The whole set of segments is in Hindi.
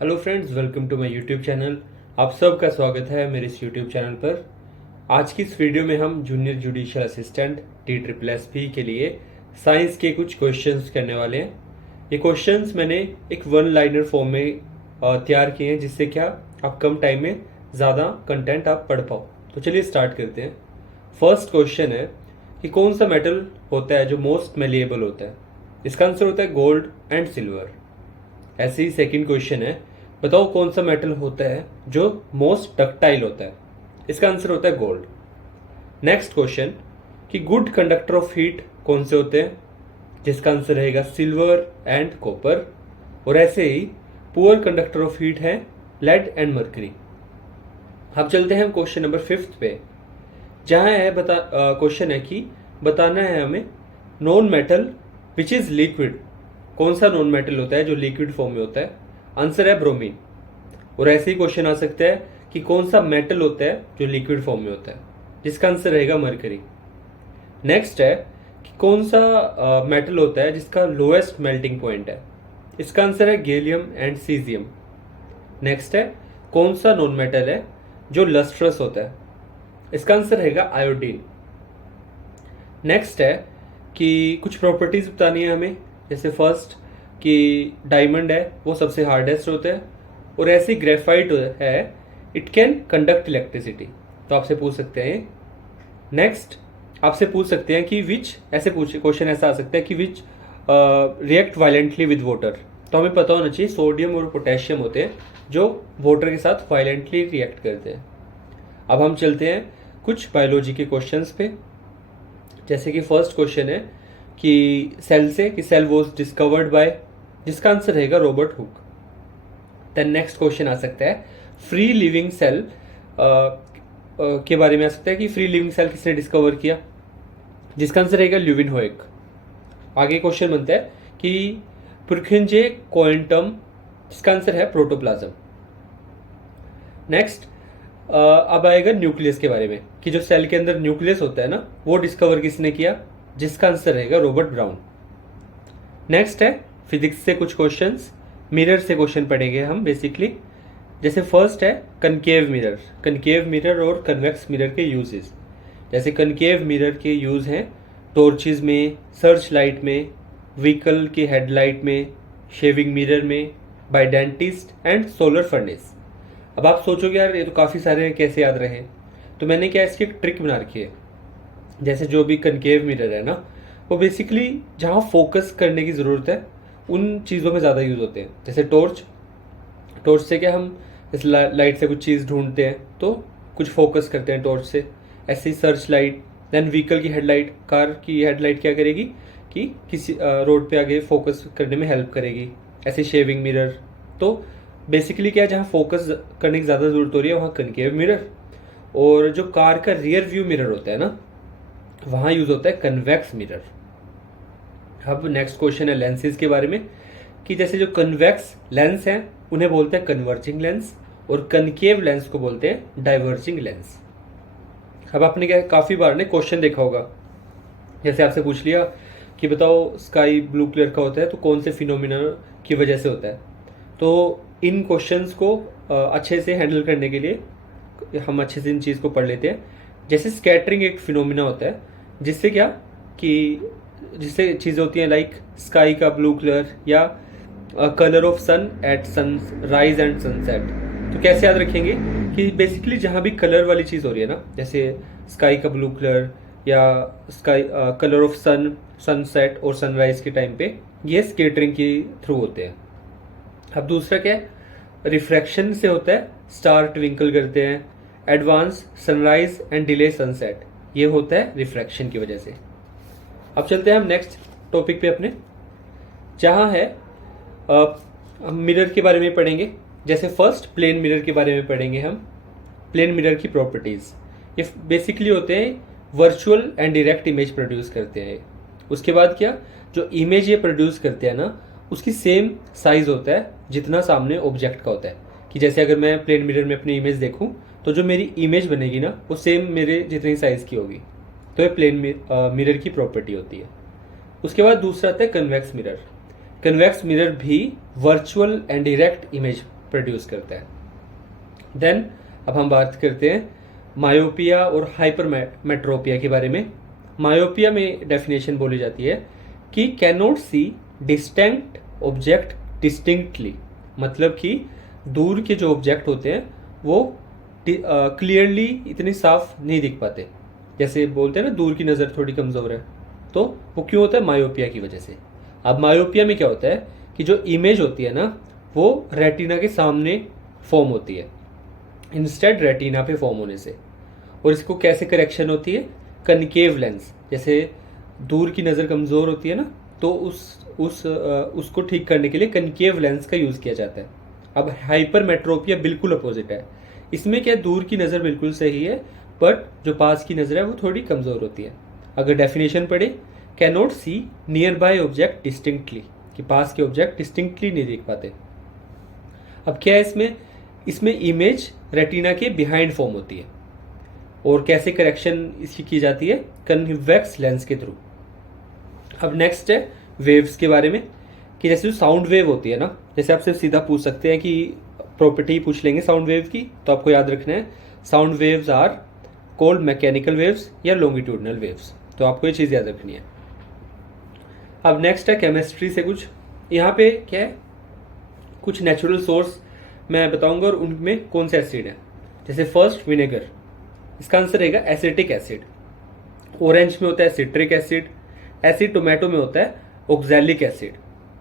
Hello friends, welcome to my YouTube channel. आप सबका स्वागत है मेरे इस यूट्यूब चैनल पर। आज की इस वीडियो में हम जूनियर जुडिशियल असिस्टेंट TSSP के लिए साइंस के कुछ क्वेश्चंस करने वाले हैं। ये क्वेश्चंस मैंने एक वन लाइनर फॉर्म में तैयार किए हैं, जिससे क्या आप कम टाइम में ज़्यादा कंटेंट आप पढ़ पाओ। तो चलिए स्टार्ट करते हैं। फर्स्ट क्वेश्चन है कि कौन सा मेटल होता है जो मोस्ट मेलिएबल होता है। इसका आंसर होता है गोल्ड एंड सिल्वर। ऐसे ही सेकंड क्वेश्चन है, बताओ कौन सा मेटल होता है जो मोस्ट डक्टाइल होता है। इसका आंसर होता है गोल्ड। नेक्स्ट क्वेश्चन कि गुड कंडक्टर ऑफ हीट कौन से होते हैं, जिसका आंसर रहेगा सिल्वर एंड कॉपर। और ऐसे ही पुअर कंडक्टर ऑफ हीट है लेड एंड मर्करी। अब चलते हैं हम क्वेश्चन नंबर 5 पे, जहां है क्वेश्चन है कि बताना है हमें non metal which is liquid. कौन सा नॉन मेटल होता है जो लिक्विड फॉर्म में होता है। आंसर है ब्रोमीन। और ऐसे ही क्वेश्चन आ सकता है कि कौन सा मेटल होता है जो लिक्विड फॉर्म में होता है, जिसका आंसर रहेगा मरकरी। नेक्स्ट है कि कौन सा मेटल होता है जिसका लोएस्ट मेल्टिंग पॉइंट है। इसका आंसर है गैलियम एंड सीजियम। नेक्स्ट है कौन सा नॉन मेटल है जो लस्ट्रस होता है। इसका आंसर रहेगा आयोडीन। नेक्स्ट है कि कुछ प्रॉपर्टीज बतानी है हमें, जैसे फर्स्ट कि डायमंड है वो सबसे हार्डेस्ट होता है, और ऐसी ग्रेफाइट है इट कैन कंडक्ट इलेक्ट्रिसिटी। तो आपसे पूछ सकते हैं। नेक्स्ट आपसे पूछ सकते हैं कि विच, ऐसे पूछ क्वेश्चन ऐसा आ सकता है कि विच रिएक्ट वायलेंटली विद वाटर। तो हमें पता होना चाहिए सोडियम और पोटेशियम होते हैं जो वाटर के साथ वायलेंटली रिएक्ट करते हैं। अब हम चलते हैं कुछ बायोलॉजी के क्वेश्चंस पे, जैसे कि फर्स्ट क्वेश्चन है कि सेल से कि सेल वॉज डिस्कवर्ड बाय, जिसका आंसर रहेगा Robert Hooke. Then next question आ सकता है फ्री लिविंग सेल के बारे में आ सकता है कि फ्री लिविंग सेल किसने डिस्कवर किया, जिसका आंसर रहेगा ल्यूविनहोइक। आगे क्वेश्चन बनता है कि पुरखिंजे क्वांटम, जिसका आंसर है प्रोटोप्लाज्म। नेक्स्ट अब आएगा न्यूक्लियस के बारे में कि जो सेल के अंदर न्यूक्लियस होता है ना, वो डिस्कवर किसने किया, जिसका आंसर रहेगा रॉबर्ट ब्राउन। नेक्स्ट है फिजिक्स से कुछ क्वेश्चंस, मिरर से क्वेश्चन पढ़ेंगे हम बेसिकली। जैसे फर्स्ट है कनकेव मिरर। कनकेव मिरर और कन्वेक्स मिरर के यूजेस। जैसे कनकेव मिरर के यूज हैं टॉर्चेज में, सर्च लाइट में, व्हीकल के हेडलाइट में, शेविंग मिरर में, by dentist and solar furnace. अब आप सोचोगे यार ये तो काफ़ी सारे हैं, कैसे याद रहे। तो मैंने क्या इसकी एक ट्रिक बना रखी है। जैसे जो भी कनकेव मिरर है ना, वो बेसिकली जहाँ फोकस करने की ज़रूरत है उन चीज़ों में ज़्यादा यूज़ होते हैं। जैसे टॉर्च, टॉर्च से क्या हम इस लाइट से कुछ चीज़ ढूंढते हैं तो कुछ फोकस करते हैं टॉर्च से। ऐसे ही सर्च लाइट, देन व्हीकल की हेडलाइट, कार की हेडलाइट क्या करेगी कि किसी रोड पे आगे फोकस करने में हेल्प करेगी। ऐसे शेविंग मिरर, तो बेसिकली क्या, जहाँ फोकस करने की ज़्यादा ज़रूरत हो रही है वहाँ कनकेव मिरर। और जो कार का रियर व्यू मिरर होता है ना, वहाँ यूज़ होता है कन्वेक्स मिरर। अब नेक्स्ट क्वेश्चन है लेंसेज के बारे में कि जैसे जो कन्वेक्स लेंस हैं उन्हें बोलते हैं कन्वर्जिंग लेंस, और कनकेव लेंस को बोलते हैं डाइवर्जिंग लेंस। अब आपने क्या काफ़ी बार ने क्वेश्चन देखा होगा, जैसे आपसे पूछ लिया कि बताओ स्काई ब्लू कलर का होता है तो कौन से फिनोमिना की वजह से होता है। तो इन क्वेश्चंस को अच्छे से हैंडल करने के लिए हम अच्छे से इन चीज़ को पढ़ लेते हैं। जैसे स्कैटरिंग एक फिनोमिना होता है, जिससे क्या कि जिससे चीज़ें होती हैं लाइक स्काई का ब्लू कलर या colour of sun at sun rise and sunset. तो कैसे याद रखेंगे कि बेसिकली जहाँ भी कलर वाली चीज़ हो रही है ना, जैसे स्काई का ब्लू कलर या sky colour of sun, sunset और सनराइज के टाइम पे, ये स्कैटरिंग के थ्रू होते हैं। अब दूसरा क्या है, रिफ्रैक्शन से होता है, स्टार ट्विंकल करते हैं, advance sunrise and delay sunset, ये होता है रिफ्रैक्शन की वजह से। अब चलते हैं हम नेक्स्ट टॉपिक पे अपने, जहाँ है हम मिरर के बारे में पढ़ेंगे। जैसे फर्स्ट प्लेन मिरर के बारे में पढ़ेंगे हम। प्लेन मिरर की प्रॉपर्टीज़, ये बेसिकली होते हैं virtual and direct image produce करते हैं। उसके बाद क्या, जो इमेज ये प्रोड्यूस करते हैं ना, उसकी सेम साइज होता है जितना सामने ऑब्जेक्ट का होता है। कि जैसे अगर मैं प्लेन मिरर में अपनी इमेज देखूं तो जो मेरी इमेज बनेगी ना, वो सेम मेरे जितनी साइज की होगी। तो ये प्लेन मिरर की प्रॉपर्टी होती है। उसके बाद दूसरा आता है कन्वेक्स मिरर। कन्वेक्स मिरर भी virtual and direct image produce करता है। देन अब हम बात करते हैं मायोपिया और हाइपरमेट्रोपिया के बारे में। मायोपिया में डेफिनेशन बोली जाती है कि cannot see distinct object distinctly, मतलब कि दूर के जो ऑब्जेक्ट होते हैं वो क्लियरली इतनी साफ नहीं दिख पाते। जैसे बोलते हैं ना दूर की नज़र थोड़ी कमज़ोर है, तो वो क्यों होता है? मायोपिया की वजह से। अब मायोपिया में क्या होता है कि जो इमेज होती है ना वो रेटिना के सामने फॉर्म होती है इंस्टेड रेटिना पे फॉर्म होने से। और इसको कैसे करेक्शन होती है? कनकेव लेंस, जैसे दूर की नज़र कमज़ोर होती है ना, तो उसको ठीक करने के लिए कनकेव लेंस का यूज़ किया जाता है। अब हाइपरमेट्रोपिया बिल्कुल अपोजिट है। इसमें क्या, दूर की नज़र बिल्कुल सही है बट जो पास की नज़र है वो थोड़ी कमज़ोर होती है। अगर डेफिनेशन पढ़े, cannot see nearby object distinctly, कि पास के ऑब्जेक्ट डिस्टिंक्टली नहीं देख पाते। अब क्या है इसमें इमेज रेटिना के बिहाइंड फॉर्म होती है। और कैसे करेक्शन इसकी की जाती है? कन्वेक्स लेंस के थ्रू। अब नेक्स्ट है वेव्स के बारे में, कि जैसे जो साउंड वेव होती है ना, जैसे आप सिर्फ सीधा पूछ सकते हैं कि प्रॉपर्टी पूछ लेंगे साउंड वेव की, तो आपको याद रखना है sound waves are called mechanical waves या लॉन्गिट्यूडनल वेव्स। तो आपको ये चीज़ याद रखनी है। अब नेक्स्ट है केमिस्ट्री से कुछ। यहाँ पे क्या है, कुछ नेचुरल सोर्स मैं बताऊंगा और उनमें कौन से एसिड है। जैसे फर्स्ट विनेगर, इसका आंसर रहेगा एसिटिक एसिड। ऑरेंज में होता है सिट्रिक एसिड। एसिड टोमेटो में होता है ऑक्सैलिक एसिड।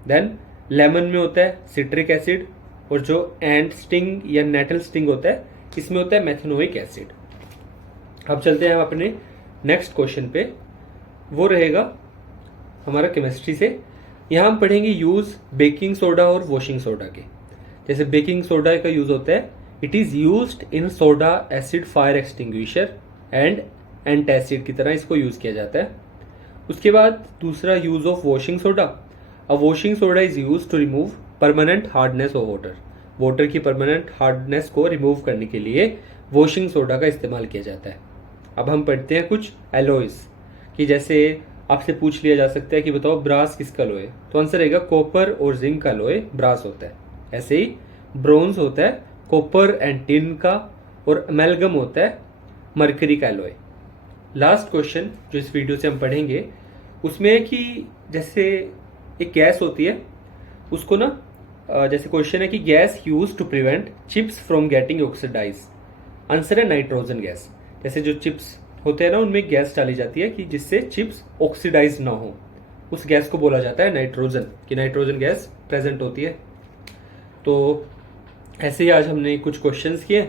देन लेमन में होता है सिट्रिक एसिड। और जो एंट स्टिंग या नेटल स्टिंग होता है इसमें होता है मेथनोइक एसिड। अब चलते हैं हम अपने नेक्स्ट क्वेश्चन पे, वो रहेगा हमारा केमिस्ट्री से। यहाँ हम पढ़ेंगे यूज बेकिंग सोडा और वॉशिंग सोडा के। जैसे बेकिंग सोडा का यूज होता है, it is used in soda acid fire extinguisher and antacid की तरह इसको यूज किया जाता है। उसके बाद दूसरा use of washing soda. A washing soda is use to remove permanent hardness of water. Water की परमानेंट हार्डनेस को रिमूव करने के लिए वॉशिंग सोडा का इस्तेमाल किया जाता है। अब हम पढ़ते हैं कुछ एलॉयज, कि जैसे आपसे पूछ लिया जा सकता है कि बताओ ब्रास किसका अलॉय है, तो आंसर रहेगा कॉपर और जिंक का अलॉय ब्रास होता है। ऐसे ही ब्रोंज होता है कॉपर एंड टिन का, और अमेलगम होता है मरकरी का अलॉय। लास्ट क्वेश्चन जो इस वीडियो से हम पढ़ेंगे उसमें है कि जैसे एक गैस होती है उसको ना, जैसे क्वेश्चन है कि gas use to prevent chips from getting oxidize. Answer है नाइट्रोजन गैस। जैसे जो चिप्स होते हैं ना उनमें गैस डाली जाती है कि जिससे चिप्स ऑक्सीडाइज ना हो, उस गैस को बोला जाता है नाइट्रोजन, कि नाइट्रोजन गैस प्रेजेंट होती है। तो ऐसे ही आज हमने कुछ क्वेश्चंस किए।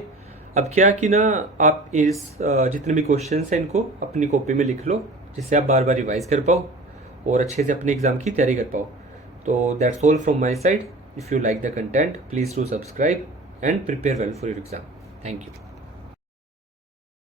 अब क्या कि ना आप इस जितने भी क्वेश्चंस हैं इनको अपनी कॉपी में लिख लो, जिससे आप बार बार रिवाइज कर पाओ और अच्छे से अपने एग्जाम की तैयारी कर पाओ। तो that's all from my side. If you like the content please do subscribe and prepare well for your exam. Thank you.